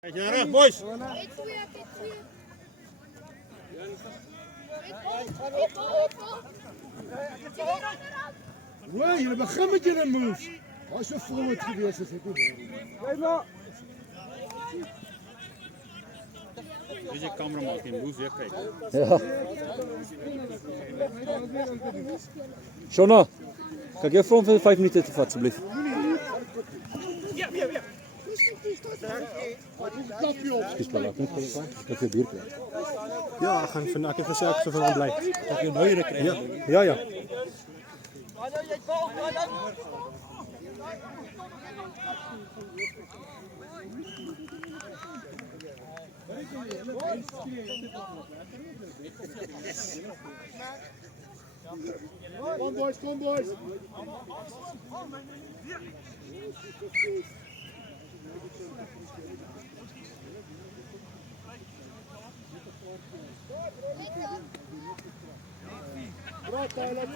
Kijk je naar boys. Wow, jullie beginnen met jullie moves. Als je forward geweest is, ik niet. Dus je camera maakt die move weer kijken. Ja. Shona, kijk je voor 5 minuten te vat, alsjeblieft. Excuse me, laat me dat je bier krijgt. Ja, ik heb gezegd zo van blij. Dat je een mooiere krijgt. Ja. Kom boys, kom boys. Praat Tyler.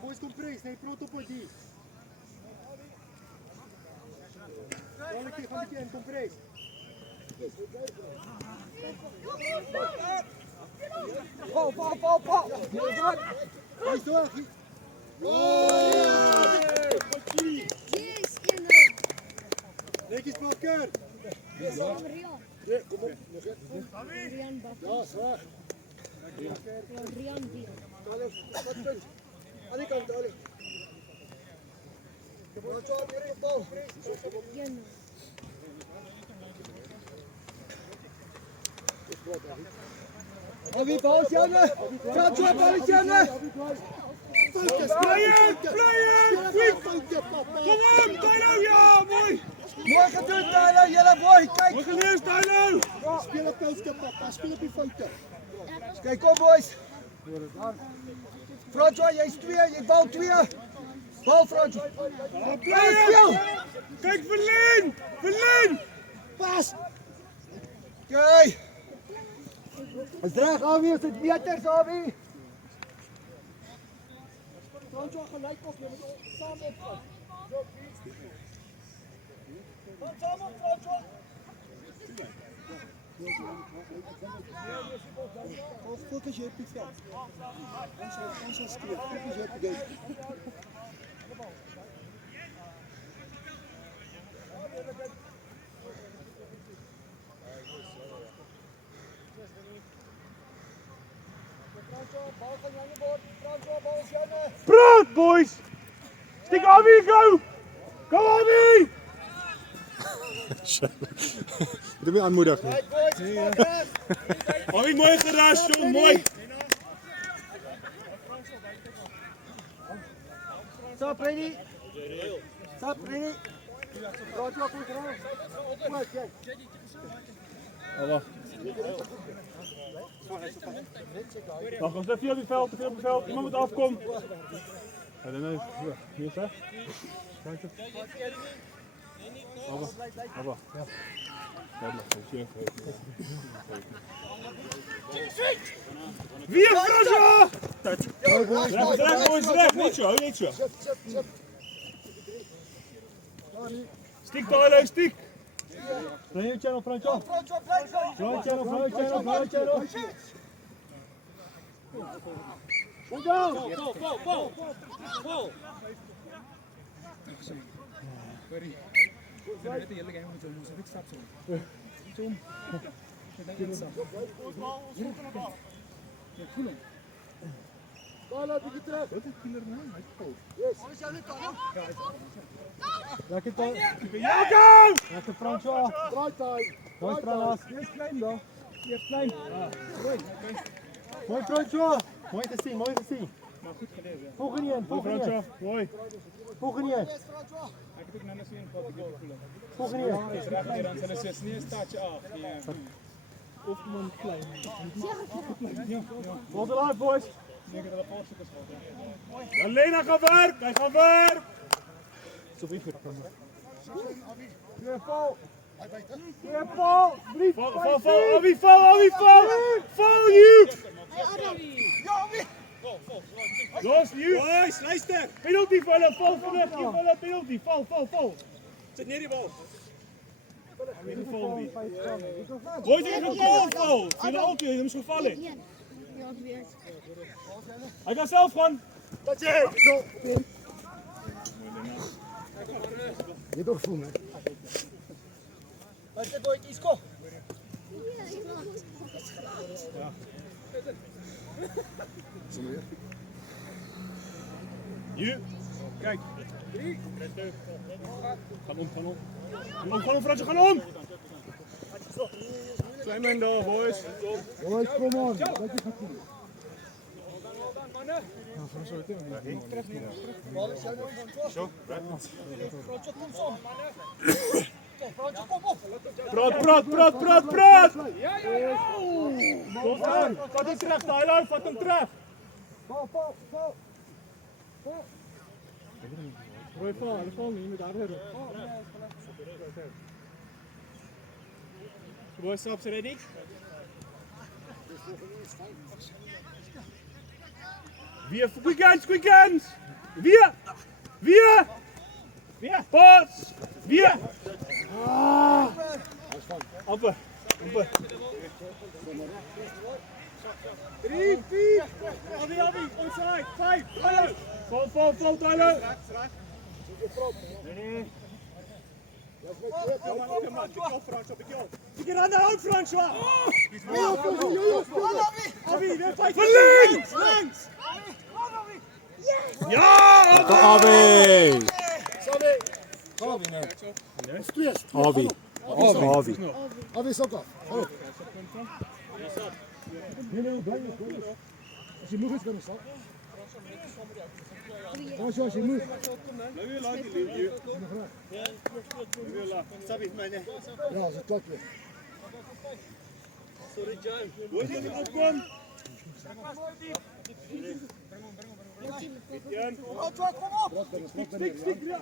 Boys, kom prijs, nee, pronto por die. Gaan we kom prijs. Paul. Hij is door. Netjes Parker. Nee, kom op. Ja, zwaar. Aan die kant, Ali. Abi, bal Janne! Francois, bal Janne! Play it! Kom op, Tyler, ja, mooi! Mooi gedaan, Tyler, jelle boy, kijk! Mooi gedaan, Tyler! Speel op posten, papa, speel op die fouten. Kijk, kom boys! Francois, jij is 2, jij bal 2. Bal, Francois. Play! Kijk, Verlin! Pas! Kijk! Het draag Avi, het is meters, Avi. Francois, gelijk op, je moet samen opgaan. Kom samen op, Francois. Focus je op die veld. Onze skill. Focus je op de game. Praat, boys! Stick Avi, go! Go, Avi! Doe me aanmoedigen. Avi, mooi geraast, joh, mooi! Stop, ready? Stop, ready? Francois, goed gedaan. Goed, kijk. Wacht, als veel op het veld, iemand moet afkomen. Ja, nee, hier is hij. Kijk het. Abba. Ja. Wie is Francois? Recht, niet zo. Stiek Tyler, stiek! Play your channel, Francois. Flow channel. Go! Bal uit die terug. Wat is killer man? Hij is koud. Yes. Lekker toch? Jacob! Lekker Francois. Draai tijd. Mooi Fralas. Die is klein dan. Die is klein. Mooi Francois. Mooi te zien. Volgende een, volgende Fransje, een. mooi. Volgende een. Ek het ook nou net so 'n foto gevoel. Volgende een. Dis reg hier dan hulle sê nie 'n staartjie af nie. Of iemand klein. Hold it live, boys. Seker hulle paasjies gehad. Ja, Lena gaat werk, hij gaat werk. Weer val. Weer val. Brief. Val, Alwie, val. Val, you. Los, you. Boys, luister. Penalty vallen, val vanaf, je vallen, penalty, val. Sit neer die bal. Boys, je gaat goal, val. Jullie altijd, je moet gevallen. Ja, weer. Hij gaat zelf gaan. Dat je. Zo. Je toch voelen. Wat is boy, Isco? You. Kijk. Gaan om, Fransje, gaan om. Zijn men daar, boys. Boys, kom on. Dat is goed. Praat. Kom aan, vat hem terug, Tyler, vat hem terug. Val. Roy, val niet, je moet daar hebben. Boys, stops ready? Wir, quick hands! Wir! Pass! Wir! Amper. 3, 4. Alwie, onside. 5, Tyler. Val, Tyler. Nee. Get on the out, François! Alwie, weer 5. Links! Ja! Avi! Avi. Avi. Avi is ook af. Als je moe is, dan is dat. Als je moe is. Ja, als het klapje. Hoe is het opkom? Stik, ja.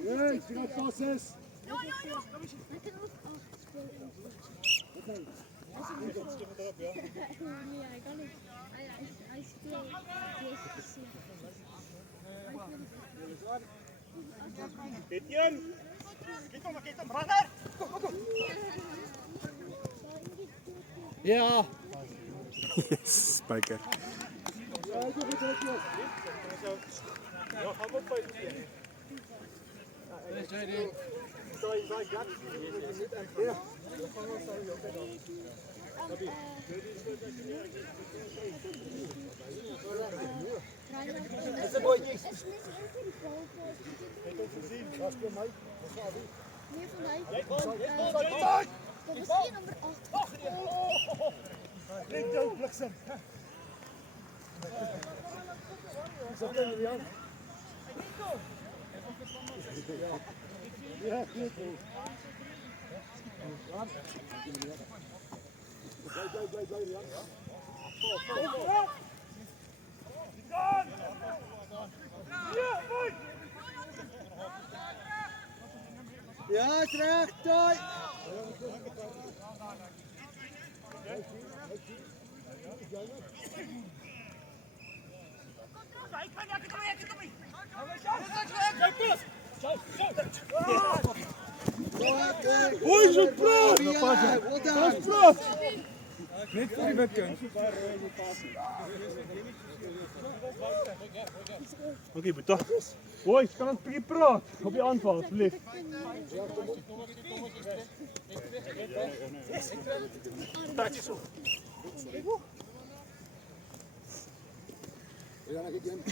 Nee, je gaat passen. Etienne! Kijk hem, brother! Ja! Spijker. Ja, ga op 5. Ja, terecht, Toy. Hoe is het prof? Dat is prof! Net vir die witkind. Oké, Boeta. Boys, kan ons 'n bietjie praat op die aanval asseblief? Ja, dan kijk je hem.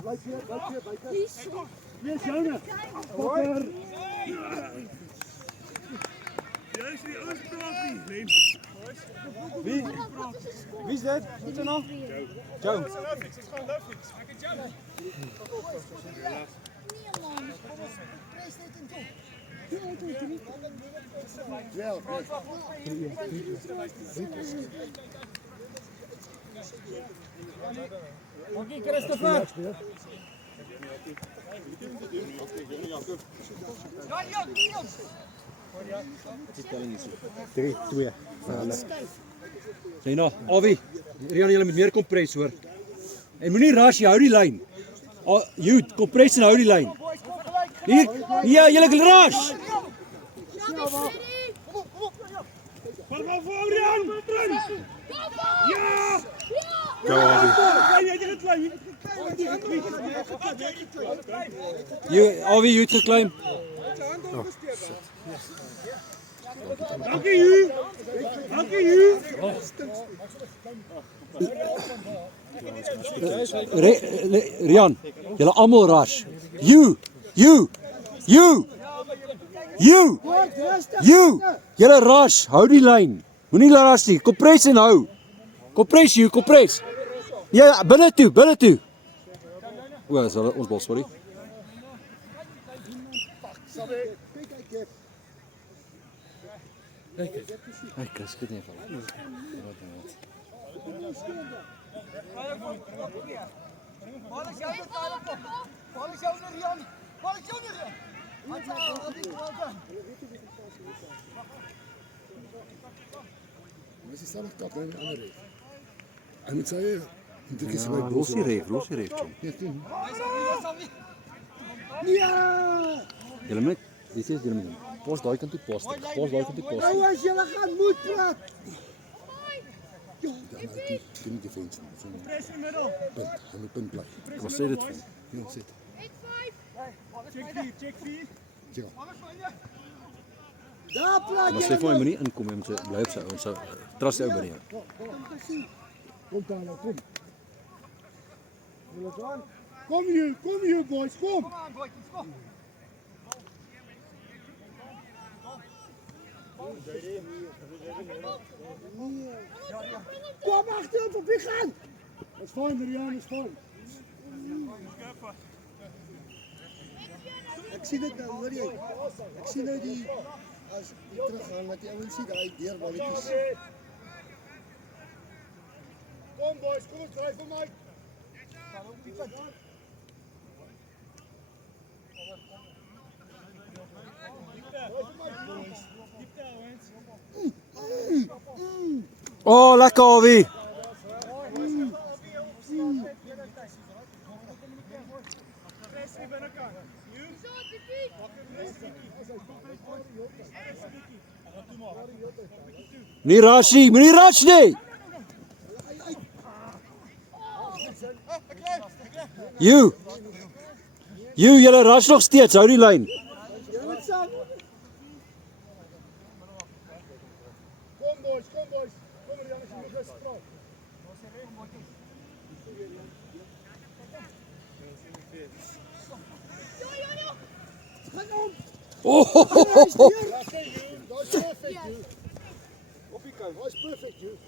Blijf hier. Yes, Jonah. Potter. Juist die oorsprong niet. Wie? Wie is dit? Wat is er nou? Joe. Het is gewoon Lufix. Maak het Joe. Oké, Christopher. Lena, Avi, Rian, julle met meer kompres hoor. En moenie rush, hou die lyn. Jood, kompres en hou die lyn. Hier, ja, julle rush. Kom maar voor, Rian. Ja! Go Avi. Jy het klein. Avi, jy het geklim. Dankie u. Dankie u. Rian, julle almal rush. You. Julle rush, hou die lyn. Moenie rush nie. Kompres en hou. Kompres. Ja, binne toe. O, is hulle ons bal, sorry. Hey, Chris, goed nie van. Mas is zelf kap en ander reef. Hij moet zeggen, drie keer Ja, los die reef, John. Ja, toen. Julle moet, dit is julle moet. Pos daai kant toe pos. Jongens, jullie gaan moed praat. Ja, maar toen niet de vent. Press in the middle. Punt, hij moet punt blijven. Wat sê dit vir? Ja, zit. Check 4. Ja. Maar sê vir my moenie inkom, jy moet bly op sy ou, sy trust ou by jou. Kom daar nou, kom. Kom hier boys, kom. Kom achter op wie gaan. Is fijn, Rian, is fijn. Ik zie het nou, hoor jy. Ik zie nou die, als die teruggaan, dat die ouwens sien, die deurballetjes. Kom boys, kom ons draai vir my. Oh, lekker Avi. Moenie rush nie. You, julle rush nog steeds, hou die lyn. Kom boys. Kom Rian, as jy moet best praat. Oh, That's perfect, you. Op die kant, that's perfect, you.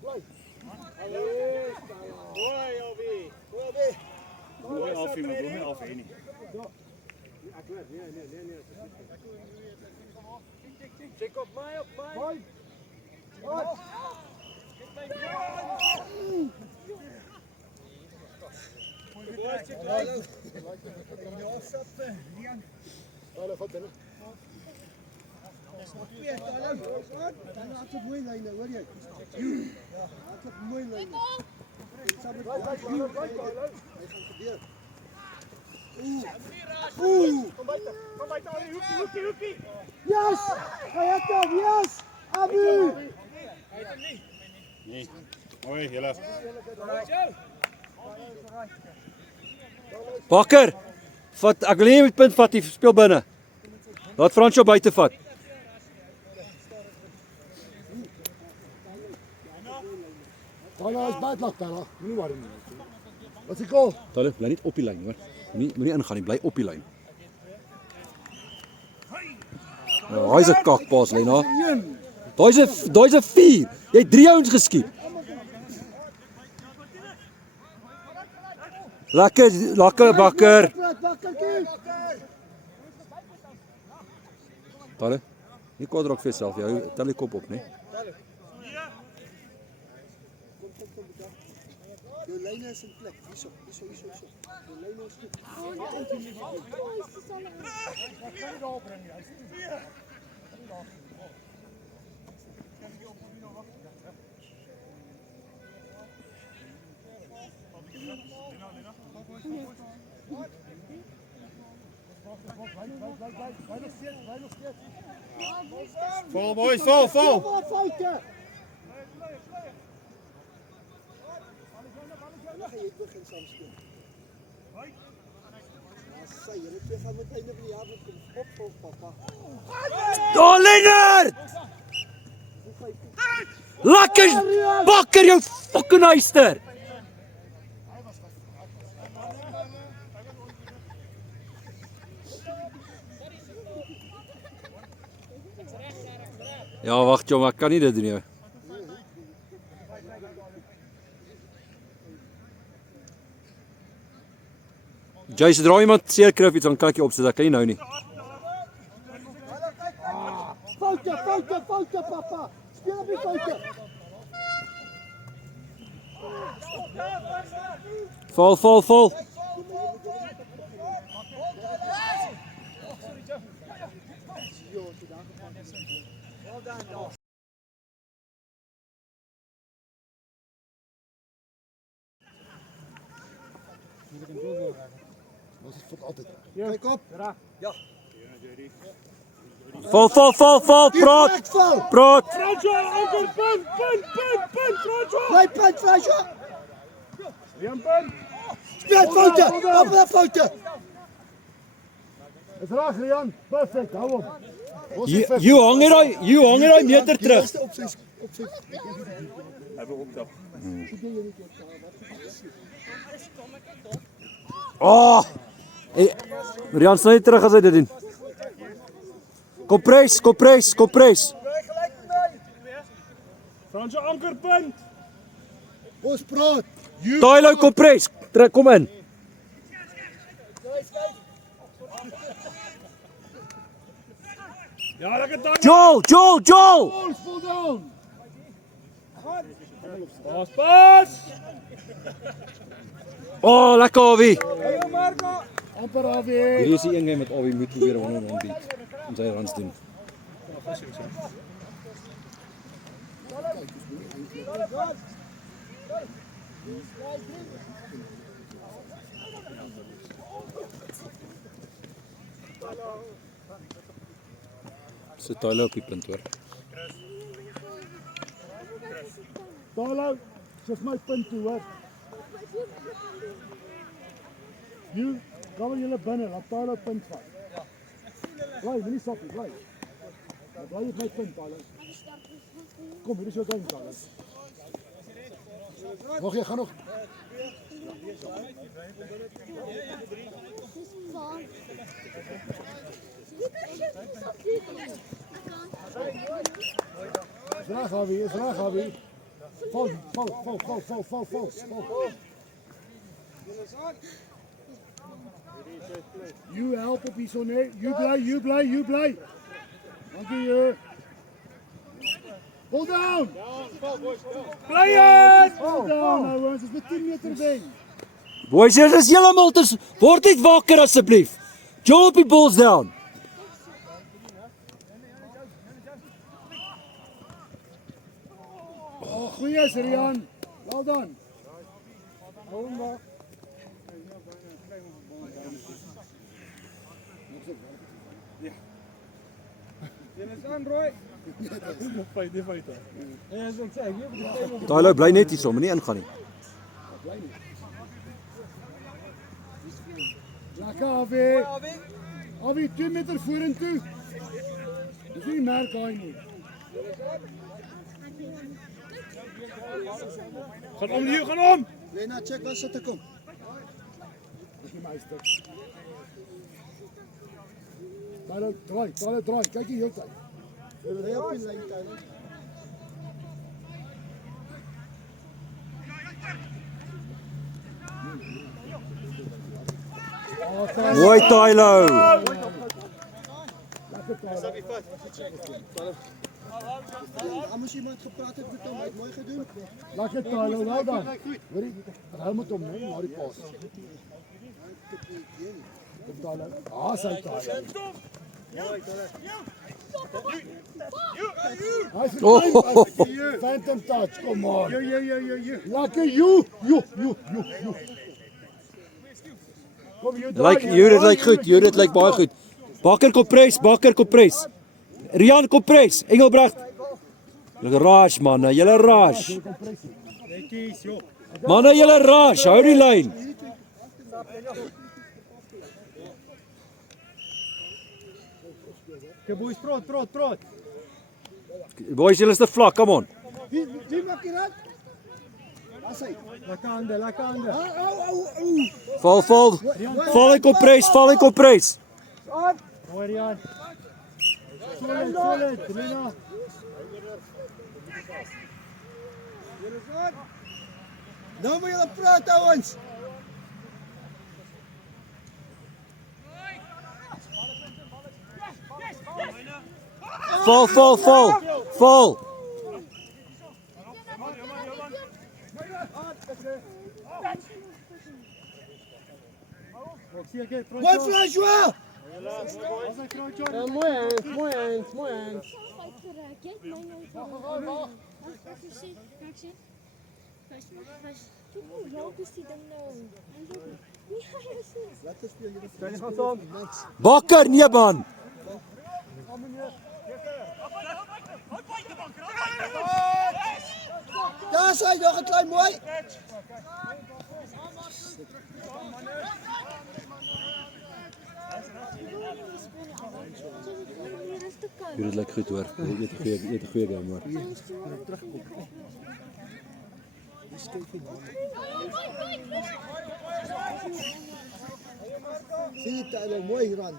Blijf. Hoi, Alvi. Mooi Alfie, maar mooi Alfie nie. Check op mij. Hallo, vat hulle. Laat het mooi lijnen, hoor jy? Laat het mooi lijnen. Hij gebeur. Kom buiten, Ali. Hoekie. Yes! Hij heeft hem, yes! Abu! Hij heeft hem niet. Nee. Mooi, julle. Bakker. Vat, ek wil nie met punt vat, die speel binne. Laat Fransjo buite vat. Tala is buitenlag, Tala. Moenie worry nie. Wat is die goal? Talle, bly net op die lyn, hoor. Moenie ingaan nie, bly op die lyn. Nou, hy's 'n kakpaas, Lena. Daai's 'n 4. Jy het 3 ouens geskiet. Lekker Bakker. Bakkertjie. Talle. Nie kwaad raak vir jouself, jy tel die kop op, né? Jou lyne is in plek. Hierso. Jou lyne is goed. Vol, boys, vol. Wat foute? Dan gaan jy begin saam speel. Sy, julle twee gaan met einde van die jaar kom opvolg, papa. Oh, Lennard! Lekker Bakker, jou fucking huister. Ja, wag Jom, ek kan nie dit doen nie. Jace, draai iemand seer kry of iets, dan kan ek jy opsit, ek kan nie nou nie. Foute, papa. Speel op die foute. Val. Ons is altyd. Kyk op. Val, praat. Fransjo, anker, punt, Fransjo. Bly punt, Fransjo. Weer een punt. Speel foute. Papa foute. Is reg, Rian. Perfect, hou op. You hang hier meter terug. Op sy Hy wil opdag. Oh! Hey, Rian, sny terug as hy dit doen. Kompres. Fransjo, anker, punt. Ons praat. Tylo kompres. Trek kom in. Ja, lekker time. Joel. Ons pull down. Pas. Oh, lekker Awie. Amper af weer. Hierdie is die een game met Awie moet probeer hom beat. Om sy runs doen. Sit Tylo op die punt hoor. Talo, dis my punt toe, hoor. Jy kom julle binne, laat Talo punt vat. Bly, moenie sappie, bly. Bly op my punt, Talo. Kom, hier is jou game, Talo. Nog, jy gaan nog. Is reg, Javi. Val. You help op hierso, nee. You bly. Dankie. Hold down. Bly het. Hold down, nou, ons is met 10 meter wen. Boys, hier is heeltemal word net wakker asseblief. Joel op die balls down. Oh, goeie, Rian. Well done. Hou hom daar. Jy is aan, Roy. Feit, die feite. Ja, so ek sê, ek weet wat Tyler bly net hier so, moenie ingaan nie. Lekker Awie. Awie 2 meter vorentoe. Dis nie merk daai nie. Gaan om hier, gaan om! Lena, check waar sit ek kom. Dis nie my stuk. Draai. Kyk hier heeltyd. Ry op die lyn Tyler. Mooi Tyler. Daar moes iemand gepraat het met hom, hy het mooi gedoen. Lekker Tyler, nou dan. Hoor jy, hou met hom net na die pas. Kom Tyler. Sy Tyler. Hy is Phantom touch, kom on. Lekker you. Kom jy Dit lyk goed, dit lyk baie goed. Bakker kompres. Rian kompres, Engelbrecht. Lekker rush manne, julle rush. netjies, joh. Manne, julle rush, hou die lyn. Okay, boys, trot. Boys, julle is te vlak, come on. Wie maak hier uit? Daar sy. Lekker hande. Val en kompres. Mooi Rian. Solid, Lena. Nou moet julle praat ouens. Val. Mooi François. Mooi hands. Wat speel julle? Bakker, nee man. Daar sy nog 'n klein mooi. Dit lyk goed hoor. Jy het 'n goeie game hoor. Sien jy Tyler mooi hier aan.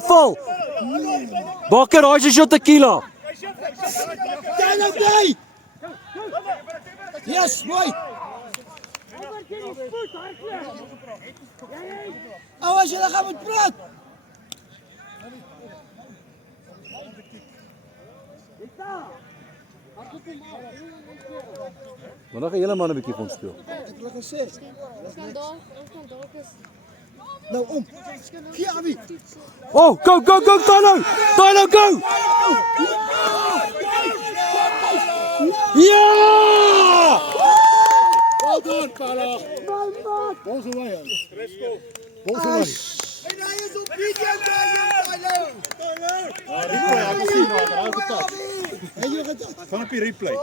Val. Bakker, hy is jou tequila. Tyler bly. Yes, mooi. Ouens, julle gaan moet praat. Maar dan gaan julle man 'n bietjie gaan speel. Ek wil gesê. Nou om. Gee Awie. Oh, go, Tyler, go! Ja! Well done, fella. Balls away. Balls away. En hy is op video Tyler. En jy het Gaan op die replay.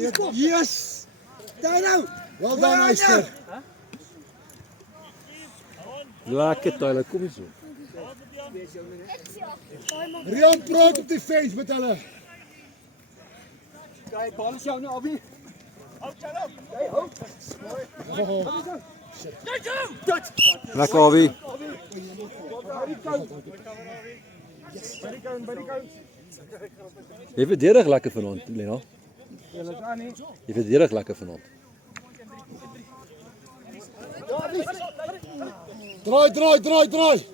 kyk Yes. Tyler. Well done, Oyster. Lekker Tyler, kom hier so. Rian praat op die fence met hulle. Lekker Awie. Jy verdedig lekker vanaand, Lena. Jy verdedig lekker vanaand. Draai.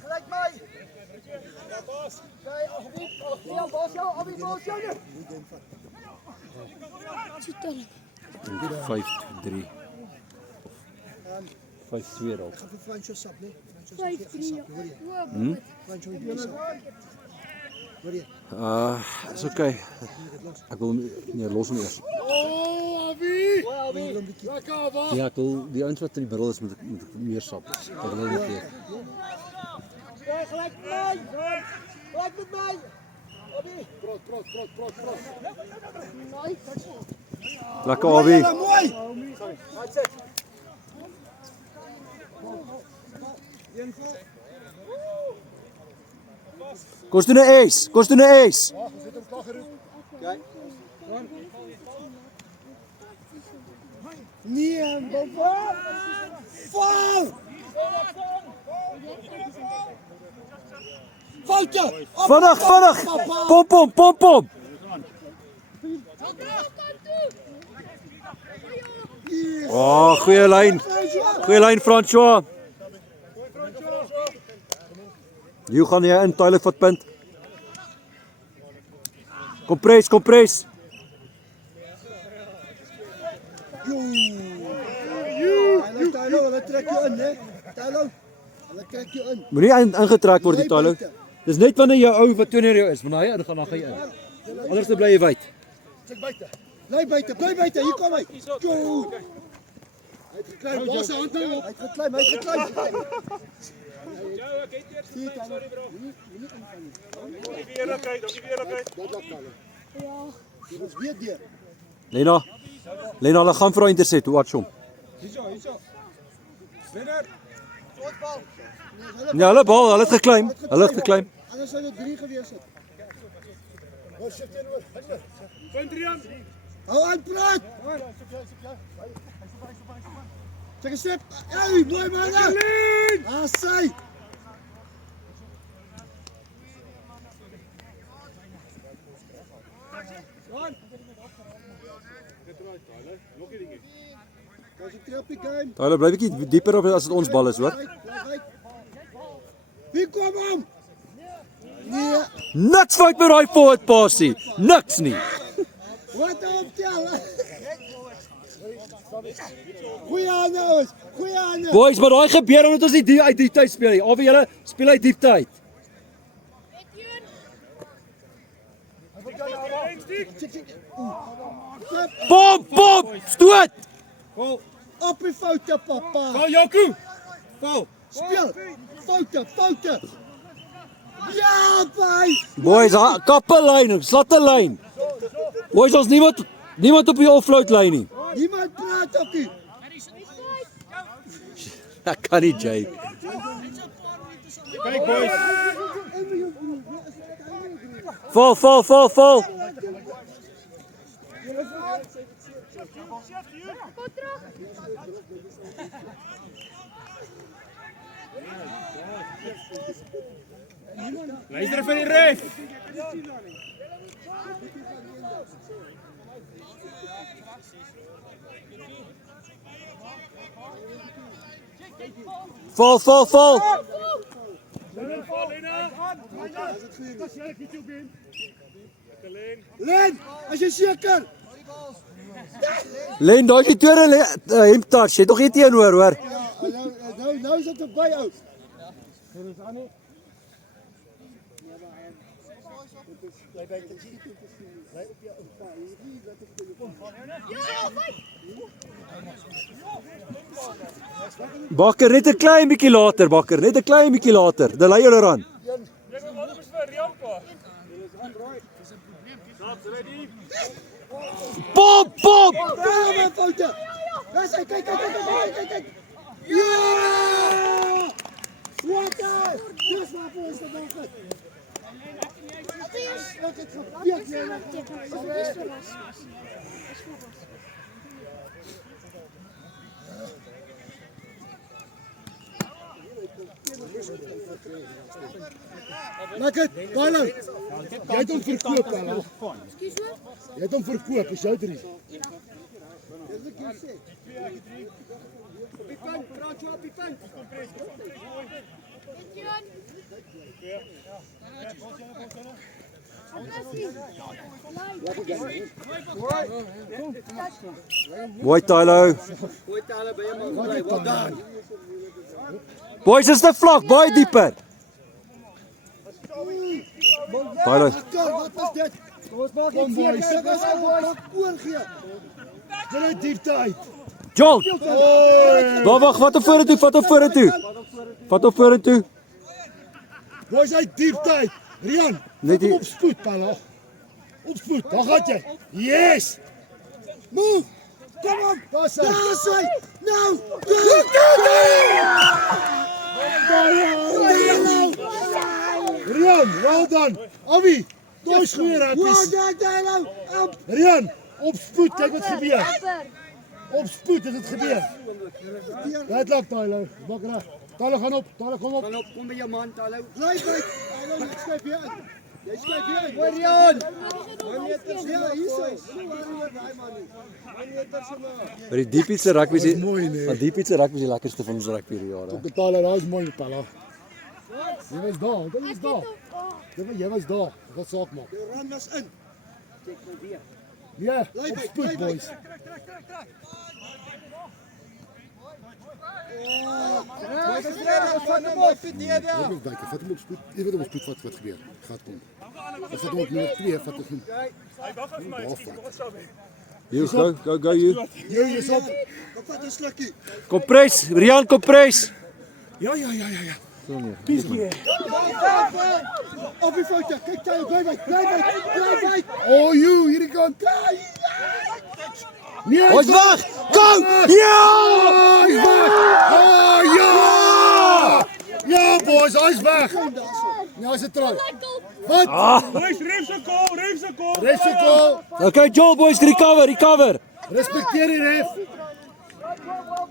Gelijk mij. Ja, Bas, jou, Abi, Bas, jou. 5-3. 5-2 dalk. Ga voor Fransjo sap, nee? 5-3. Fransjo in die sap. Hoor je? Is okay. Ek wil nee, los hom eers. Oh, Abi! Lekker, Abi! Ja, ek wil die ouens wat in die middel is moet ek meer sap. Ek wil nie gee. Gelijk met mij. Gelijk met mij. Abi. Trot. Lekker Awie. Mooi! Kom doen 'n ace. Kom doen 'n ace. Nee, boven! Val! Foutje! Vinnig. Pom. Oh, goeie lyn François. Jy gaan jy in Tyler vat punt. Kompres. Tylo, hulle trek jou in, hè? Tylo, hulle trek jou in. Moenie ingetrek word die Tyler. Dis net wanneer jou ou wat teenoor jou is, wanneer hy ingaan dan gaan jy in. Anders dan bly jy wyd. Trek buiten. Bly buite, hier kom hy. Jo. Hy het geklim, Hou Bas se hand nou op. Hy het geklim. Dankie vir eerlikheid. Dat laat Tylo. Jy was weer deur. Lena, hulle gaan vir 'n intercept, watch hom. Hierso. Wenner. Soortbal. Ja, hulle bal, hulle het geklim. Anders sou dit 3 gewees het. Wat sit jy oor? Punt Rian. Hou aan praat. Check 'n step. Hey, mooi man. Sy. Konsentreer op die game. Tyler bly bietjie dieper op as dit ons bal is, hoor. Wie kom hom? Nee, Niks fout met daai forward passie. Niks nie. wat optel? Goeie aanhouers. Boys, maar daai gebeur omdat ons nie die uit die tyd speel nie. Al wie julle speel uit diepte uit. Pom, stoot. Op die foute, papa. Val Jaco. Val. Speel. Foute. Ja, boy. Boys, kappe lyn, slatte lyn. Boys, ons niemand op die offload lyn nie. Niemand praat op die. Ek kan nie Jay. Kyk boys. Val. Luister vir die ref. Val. Len, as jy seker. Len, daai is die tweede hemtouch. Jy het nog nie teenoor, hoor. Nou is dit verby ou. Bakker, net 'n klein bietjie later, Bakker, net 'n klein bietjie later. Dan lei hulle ran. Pop! Kom foute. Dis hy, kyk. Ja! Wat? Dis wat ons gedoen het. Ek het geweet jy Lekker, Tyler. Jy het hom verkoop, Tyler. Jy het hom verkoop, is jou drie. Mooi Tylo. Wat dan? Boys, is te vlak, baie dieper. Tylo. Wat is dit? Kom boys, dit is oorgee. Wil hy diepte uit? Joel. Wag, vat hom vorentoe, vat hom vorentoe. Vat hom vorentoe. Boys, hy diepte uit. Rian, Net die- op spoed, Pala. Op spoed, daar gaat jy. Yes! Move! Kom op! Daar is hy! Nou! Rian, well done! Avi, daai is goeie rappies. Rian, op spoed, kyk wat gebeur. Op spoed het dit gebeur. Right luck, Tyler. Bak reg. Tyler gaan op, Tyler kom op. Gaan op, kom by jou man, Tyler. Bly by. Tyler, jy skryf hier in. Jy skryf hier in. Hoor Rian. Ja, hier is. Maar die diepste rugby is Mooi nee. maar diepste rugby is die lekkerste van ons rugby hierdie jare. Tyler, daai is mooi, Pala. Jy was daar, jy was daar. Jy was daar. Wat saak maak. Die run was in. Ja, op spoed, boys. Vat hom op, verdedig. Vat hom op spoed. Jy weet op spoed wat gebeur. Gaat kom. Ons vat hom op nummer 2, vat ons hom. Hy wag vir my. Wat sou hy? You go you. Jy is op. Wat vat 'n slukkie? Kompres, Rian kompres. Ja. Op die foto. Kyk jy, bly by. Oh, you, hierdie kant. Nee, Ons weg. Kom! Ja! Hy's weg. Oh, ja! Ja, boys, hy's weg. Ja, hy's terug. Wat? Boys, reefse goal. Resiko. Okay, Joel boys, recover. Respekteer die ref.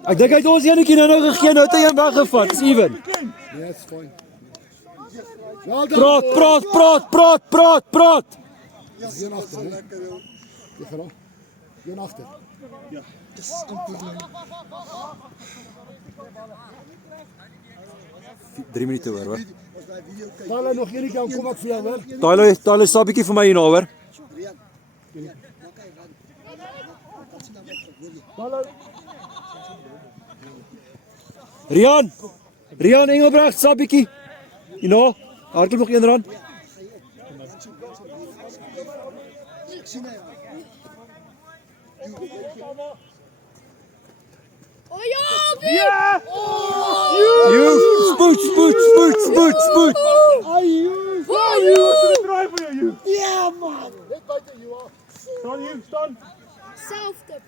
Ek dink hy het ons enetjie nou gegee, nou het hy hom weggevat. Dis even. Ja, it's fine. Well done. Praat. Hier agter, hè. Jy gaan op. Hier agter. Ja. Dis amper. 3 minute oor, hoor. Val nog hierdie kant kom ek vir jou, hoor. Tyler stap bietjie vir my hierna, hoor. Rian Engelbrecht, stap bietjie. Hierna. Hardloop nog een rand. Ja! You spoed. Draai vir jou. Ja, man. Net buite jou. Staan. Self-tip.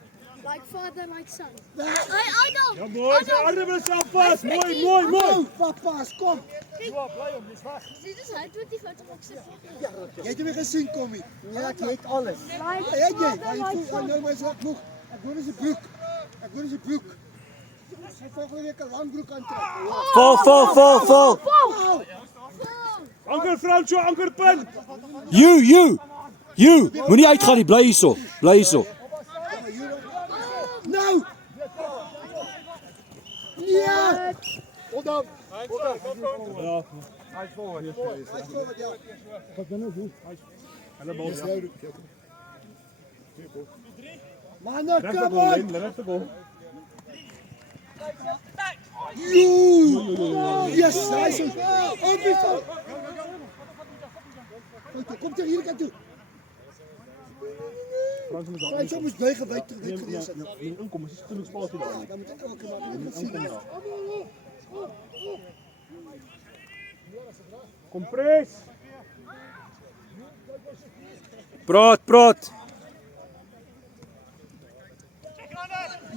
Like father, like son. Ja, boys, arme myself vas. Mooi. Papa, kom. Dit is hy 25 boxe. Jy het hom gesien kom hier. Ja, ek het alles. Jy voel nou my sak nog. Ek hoor is 'n broek. Sy volgende week 'n lang broek aantrek. Val. Anker Fransjo, ankerpunt. You. Moenie uitgaan nie, bly hierso. Nou. Ja. Hold on. Ja. Hy's voor ja. Wat binne doen? Hulle bal. Manne, Regte kom goal, on. regte goal. Yes, hy's op die fout. Kom ter hierdie kant toe. Frans moet Hy sou mos bly gewyd gewees het. inkom, is genoeg spasie daar. Dan moet ek elke maar sien. Kompres. Praat.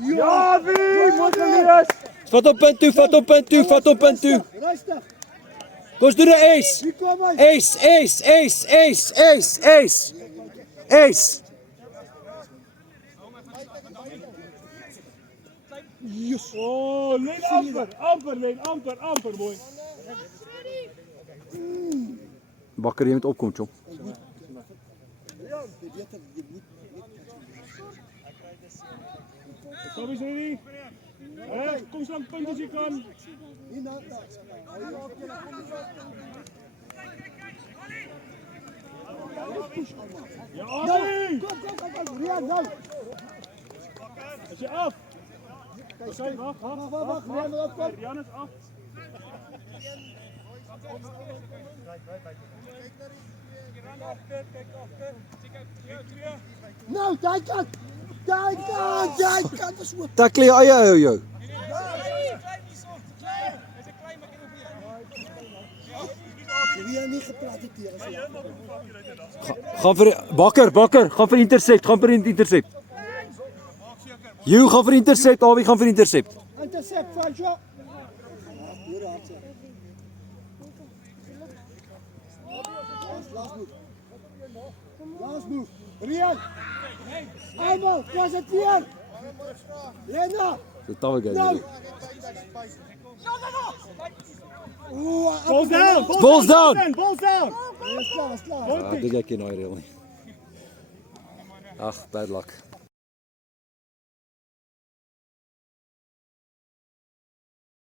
Ja, wie? Moet Elias. Vat op punt toe. Rustig. Kom ons doen 'n ace. Wie kom hy? Ace, ace, ace, ace, ace, ace. Ace. Oh, Leen amper, Leen, amper, mooi. Bakker, jy moet opkom, chom. Kom eens, ready? Kom zo lang punt als je kan. Ja, Arie! Kom, Rian, nou. Is je af? Oké, wacht. Rian, kom. Rian is af. Nou, daai kant is oop. Tackle jou eie ou jou. Rian nie gepraat het tegen sy. Gaan vir Bakker, gaan vir intercept, You gaan vir intercept, Awie gaan vir intercept. Intercept, Franjo. Last move. Rian. Einmal, konsenteer. Lena. Dis 'n tawe game. Nou. Balls down! Balls down! Balls down! Is klaar. Ah, dit ek nie nou reël nie. Ag, bad luck.